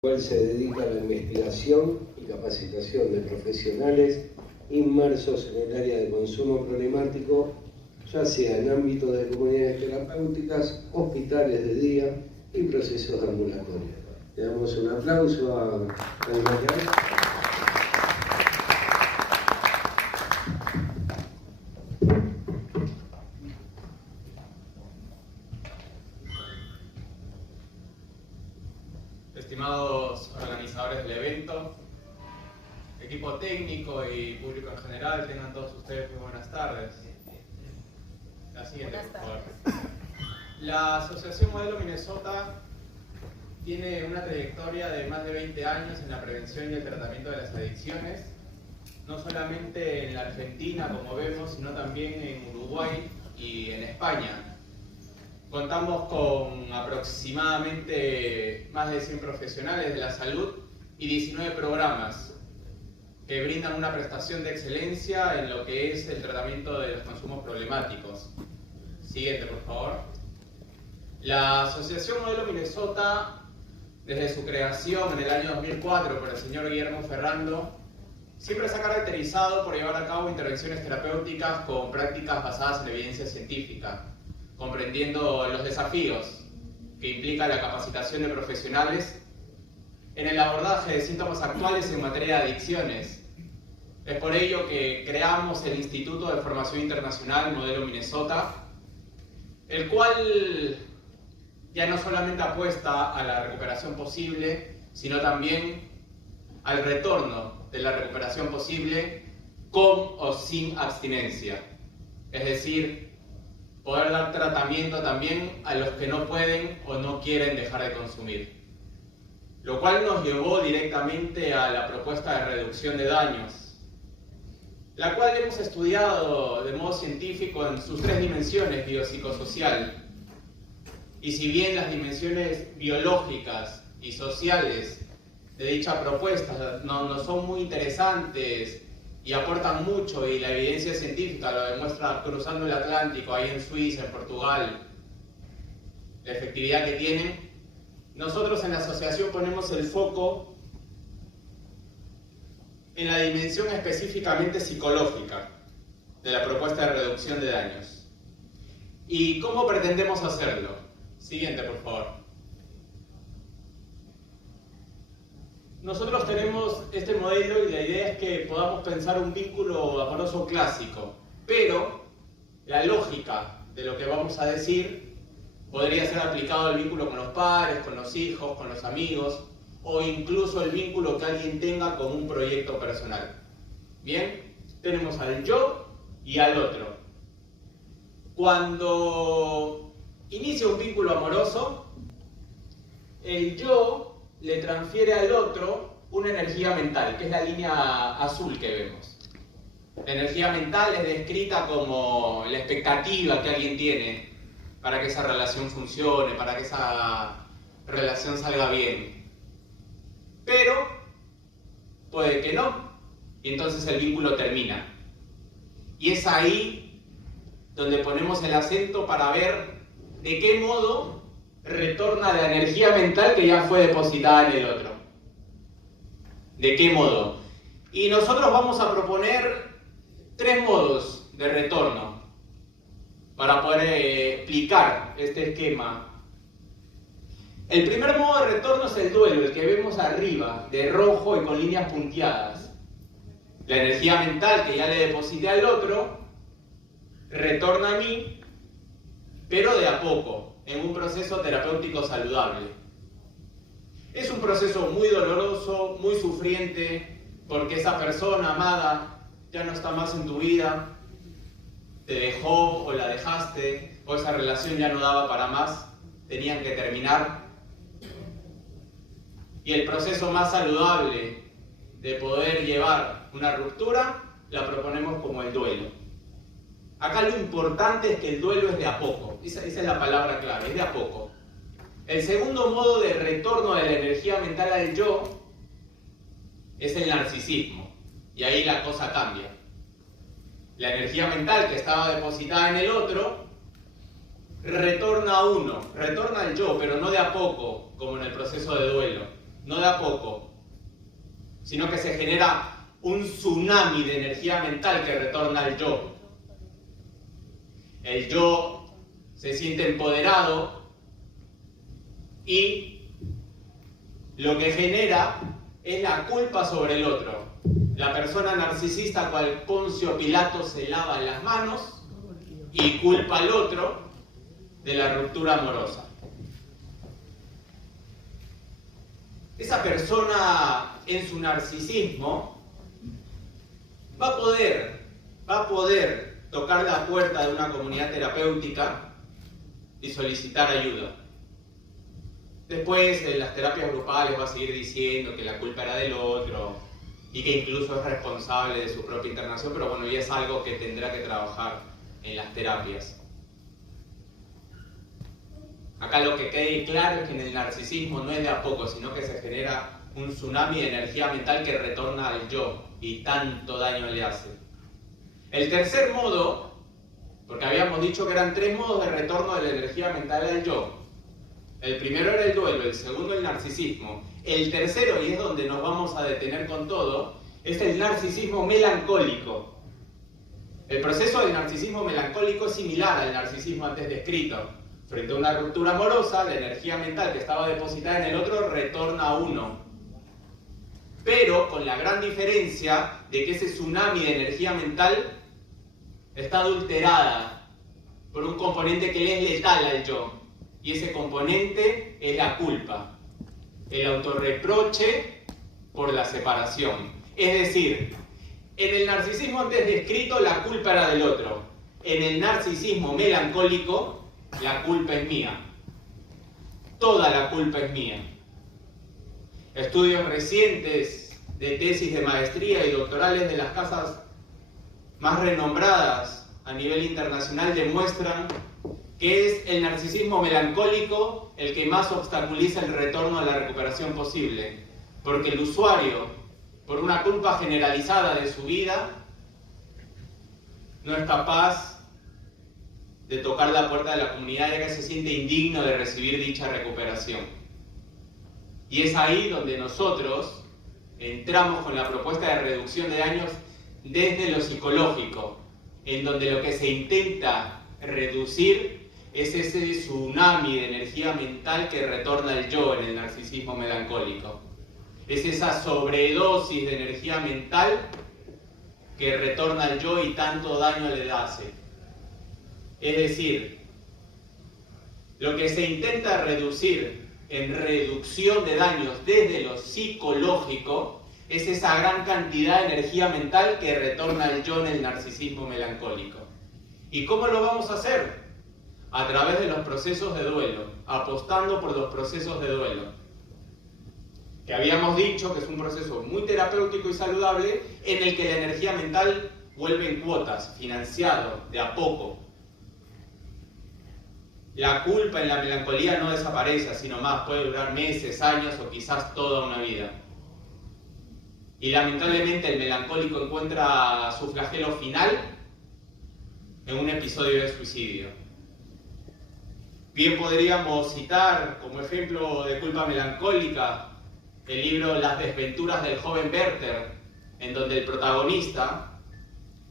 cual se dedica a la investigación y capacitación de profesionales inmersos en el área de consumo problemático, ya sea en ámbito de comunidades terapéuticas, hospitales de día y procesos ambulatorios. Le damos un aplauso a María. Estimados organizadores del evento, equipo técnico y público en general, tengan todos ustedes muy buenas tardes. La siguiente, por favor. La Asociación Modelo Minnesota tiene una trayectoria de más de 20 años en la prevención y el tratamiento de las adicciones, no solamente en la Argentina, como vemos, sino también en Uruguay y en España. Contamos con aproximadamente más de 100 profesionales de la salud y 19 programas que brindan una prestación de excelencia en lo que es el tratamiento de los consumos problemáticos. Siguiente, por favor. La Asociación Modelo Minnesota, desde su creación en el año 2004 por el señor Guillermo Ferrando, siempre se ha caracterizado por llevar a cabo intervenciones terapéuticas con prácticas basadas en evidencia científica, comprendiendo los desafíos que implica la capacitación de profesionales en el abordaje de síntomas actuales en materia de adicciones. Es por ello que creamos el Instituto de Formación Internacional Modelo Minnesota, el cual ya no solamente apuesta a la recuperación posible, sino también al retorno de la recuperación posible con o sin abstinencia. Es decir, poder dar tratamiento también a los que no pueden o no quieren dejar de consumir. Lo cual nos llevó directamente a la propuesta de reducción de daños, la cual hemos estudiado de modo científico en sus 3 dimensiones biopsicosocial. Y si bien las dimensiones biológicas y sociales de dicha propuesta no son muy interesantes y aportan mucho, y la evidencia científica lo demuestra cruzando el Atlántico, ahí en Suiza, en Portugal, la efectividad que tienen, nosotros en la asociación ponemos el foco en la dimensión específicamente psicológica de la propuesta de reducción de daños. ¿Y cómo pretendemos hacerlo? Siguiente, por favor. Nosotros tenemos este modelo y la idea es que podamos pensar un vínculo amoroso clásico, pero la lógica de lo que vamos a decir podría ser aplicado al vínculo con los padres, con los hijos, con los amigos, o incluso el vínculo que alguien tenga con un proyecto personal. Bien, tenemos al yo y al otro. Cuando inicia un vínculo amoroso, el yo le transfiere al otro una energía mental, que es la línea azul que vemos. La energía mental es descrita como la expectativa que alguien tiene para que esa relación funcione, para que esa relación salga bien. Pero puede que no, y entonces el vínculo termina. Y es ahí donde ponemos el acento para ver de qué modo retorna la energía mental que ya fue depositada en el otro. ¿De qué modo? Y nosotros vamos a proponer 3 modos de retorno para poder explicar este esquema. El primer modo de retorno es el duelo, el que vemos arriba, de rojo y con líneas punteadas. La energía mental que ya le deposité al otro retorna a mí, pero de a poco, en un proceso terapéutico saludable. Es un proceso muy doloroso, muy sufriente, porque esa persona amada ya no está más en tu vida, te dejó o la dejaste, o esa relación ya no daba para más, tenían que terminar. Y el proceso más saludable de poder llevar una ruptura, la proponemos como el duelo. Acá lo importante es que el duelo es de a poco, esa es la palabra clave, es de a poco. El segundo modo de retorno de la energía mental al yo es el narcisismo, y ahí la cosa cambia. La energía mental que estaba depositada en el otro retorna a uno, retorna al yo, pero no de a poco, como en el proceso de duelo, no de a poco, sino que se genera un tsunami de energía mental que retorna al yo. El yo se siente empoderado y lo que genera es la culpa sobre el otro. La persona narcisista, cual Poncio Pilato, se lava las manos y culpa al otro de la ruptura amorosa. Esa persona en su narcisismo va a poder tocar la puerta de una comunidad terapéutica y solicitar ayuda. Después, en las terapias grupales va a seguir diciendo que la culpa era del otro y que incluso es responsable de su propia internación, pero bueno, ya es algo que tendrá que trabajar en las terapias. Acá lo que quede claro es que en el narcisismo no es de a poco, sino que se genera un tsunami de energía mental que retorna al yo y tanto daño le hace. El tercer modo, porque habíamos dicho que eran 3 modos de retorno de la energía mental al yo. El primero era el duelo, el segundo el narcisismo. El tercero, y es donde nos vamos a detener con todo, es el narcisismo melancólico. El proceso del narcisismo melancólico es similar al narcisismo antes descrito. Frente a una ruptura amorosa, la energía mental que estaba depositada en el otro retorna a uno. Pero con la gran diferencia de que ese tsunami de energía mental está adulterada por un componente que le es letal al yo. Y ese componente es la culpa, el autorreproche por la separación. Es decir, en el narcisismo antes descrito la culpa era del otro. En el narcisismo melancólico la culpa es mía. Toda la culpa es mía. Estudios recientes de tesis de maestría y doctorales de las casas más renombradas a nivel internacional demuestran que es el narcisismo melancólico el que más obstaculiza el retorno a la recuperación posible, porque el usuario, por una culpa generalizada de su vida, no es capaz de tocar la puerta de la comunidad ya que se siente indigno de recibir dicha recuperación. Y es ahí donde nosotros entramos con la propuesta de reducción de daños desde lo psicológico, en donde lo que se intenta reducir es ese tsunami de energía mental que retorna al yo en el narcisismo melancólico. Es esa sobredosis de energía mental que retorna al yo y tanto daño le hace. Es decir, lo que se intenta reducir en reducción de daños desde lo psicológico es esa gran cantidad de energía mental que retorna al yo en el narcisismo melancólico. ¿Y cómo lo vamos a hacer? A través de los procesos de duelo, apostando por los procesos de duelo. Que habíamos dicho que es un proceso muy terapéutico y saludable en el que la energía mental vuelve en cuotas, financiado, de a poco. La culpa en la melancolía no desaparece, sino más, puede durar meses, años o quizás toda una vida. Y lamentablemente el melancólico encuentra su flagelo final en un episodio de suicidio. Bien podríamos citar como ejemplo de culpa melancólica el libro Las desventuras del joven Werther, en donde el protagonista,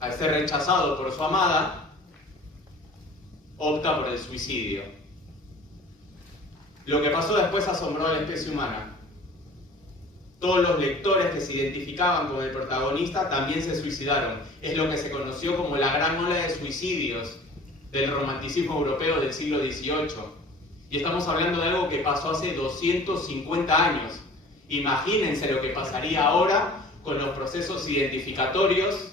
al ser rechazado por su amada, opta por el suicidio. Lo que pasó después asombró a la especie humana. Todos los lectores que se identificaban con el protagonista también se suicidaron. Es lo que se conoció como la gran ola de suicidios del romanticismo europeo del siglo XVIII. Y estamos hablando de algo que pasó hace 250 años. Imagínense lo que pasaría ahora con los procesos identificatorios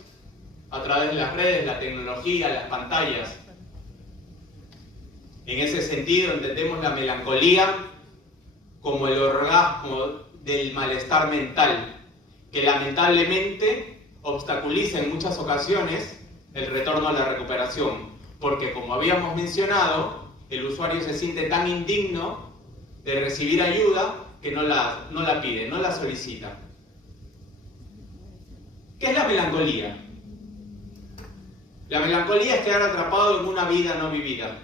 a través de las redes, la tecnología, las pantallas. En ese sentido entendemos la melancolía como el orgasmo del malestar mental, que lamentablemente obstaculiza en muchas ocasiones el retorno a la recuperación, porque como habíamos mencionado, el usuario se siente tan indigno de recibir ayuda que no la pide, no la solicita. ¿Qué es la melancolía? La melancolía es quedar atrapado en una vida no vivida.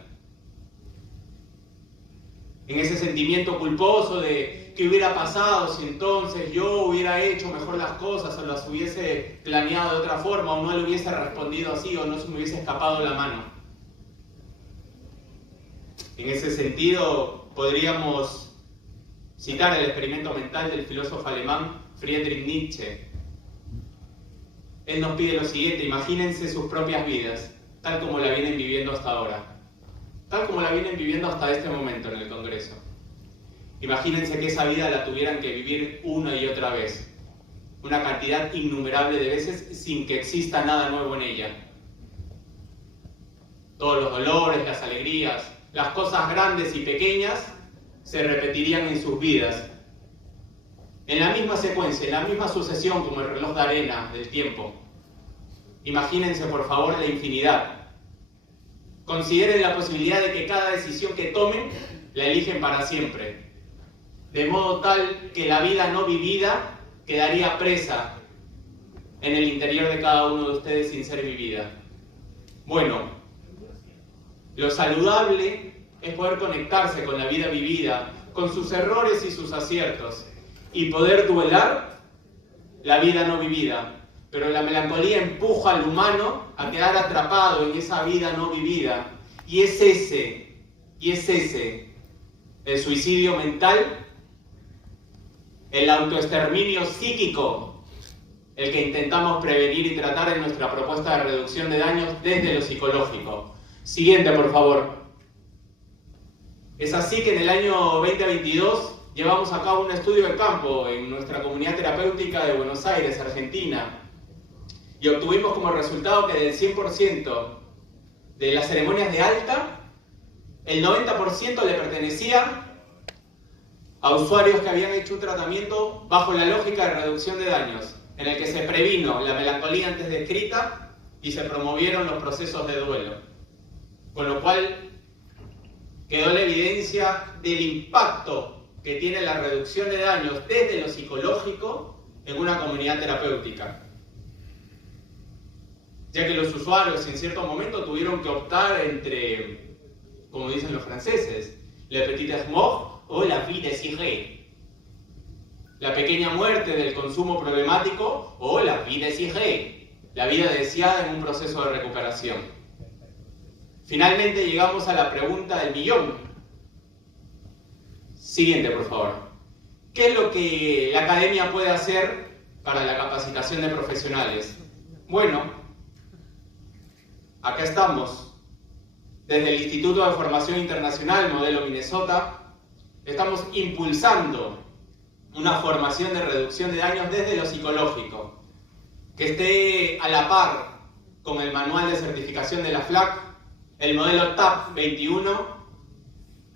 En ese sentimiento culposo de qué hubiera pasado si entonces yo hubiera hecho mejor las cosas o las hubiese planeado de otra forma o no le hubiese respondido así o no se me hubiese escapado la mano. En ese sentido, podríamos citar el experimento mental del filósofo alemán Friedrich Nietzsche. Él nos pide lo siguiente: imagínense sus propias vidas, tal como la vienen viviendo hasta ahora, tal como la vienen viviendo hasta este momento en el Congreso. Imagínense que esa vida la tuvieran que vivir una y otra vez, una cantidad innumerable de veces sin que exista nada nuevo en ella. Todos los dolores, las alegrías, las cosas grandes y pequeñas se repetirían en sus vidas, en la misma secuencia, en la misma sucesión como el reloj de arena del tiempo. Imagínense por favor la infinidad. Consideren la posibilidad de que cada decisión que tomen la eligen para siempre, de modo tal que la vida no vivida quedaría presa en el interior de cada uno de ustedes sin ser vivida. Bueno, lo saludable es poder conectarse con la vida vivida, con sus errores y sus aciertos, y poder duelar la vida no vivida. Pero la melancolía empuja al humano a quedar atrapado en esa vida no vivida. Y es ese, el suicidio mental, el autoexterminio psíquico, el que intentamos prevenir y tratar en nuestra propuesta de reducción de daños desde lo psicológico. Siguiente, por favor. Es así que en el año 2022 llevamos a cabo un estudio de campo en nuestra comunidad terapéutica de Buenos Aires, Argentina, y obtuvimos como resultado que del 100% de las ceremonias de alta, el 90% le pertenecía a usuarios que habían hecho un tratamiento bajo la lógica de reducción de daños, en el que se previno la melancolía antes descrita y se promovieron los procesos de duelo. Con lo cual quedó la evidencia del impacto que tiene la reducción de daños desde lo psicológico en una comunidad terapéutica, ya que los usuarios en cierto momento tuvieron que optar entre, como dicen los franceses, le petite mort o la vie désirée, la pequeña muerte del consumo problemático o la vie désirée, la vida deseada en un proceso de recuperación. Finalmente llegamos a la pregunta del millón. Siguiente, por favor. ¿Qué es lo que la academia puede hacer para la capacitación de profesionales? Bueno, acá estamos. Desde el Instituto de Formación Internacional, Modelo Minnesota, estamos impulsando una formación de reducción de daños desde lo psicológico, que esté a la par con el manual de certificación de la FLAC, el modelo TAP 21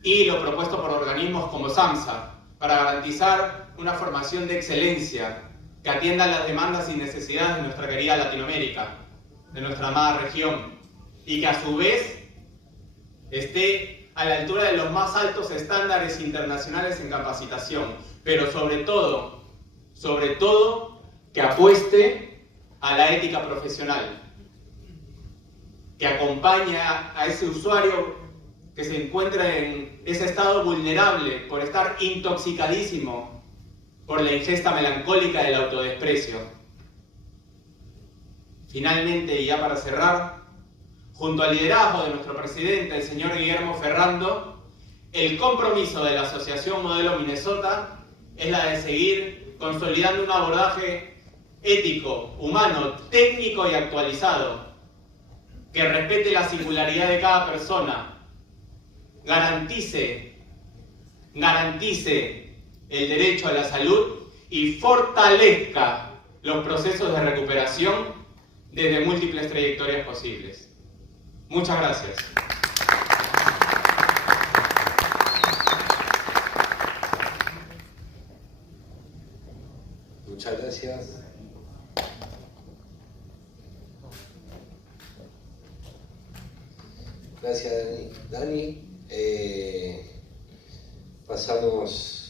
y lo propuesto por organismos como SAMHSA, para garantizar una formación de excelencia que atienda las demandas y necesidades de nuestra querida Latinoamérica, de nuestra amada región, y que a su vez esté a la altura de los más altos estándares internacionales en capacitación, pero sobre todo, que apueste a la ética profesional, que acompaña a ese usuario que se encuentra en ese estado vulnerable por estar intoxicadísimo por la ingesta melancólica del autodesprecio. Finalmente, y ya para cerrar, junto al liderazgo de nuestro presidente, el señor Guillermo Ferrando, el compromiso de la Asociación Modelo Minnesota es la de seguir consolidando un abordaje ético, humano, técnico y actualizado, que respete la singularidad de cada persona, garantice el derecho a la salud y fortalezca los procesos de recuperación desde múltiples trayectorias posibles. Muchas gracias. Muchas gracias. Gracias, Dani. Pasamos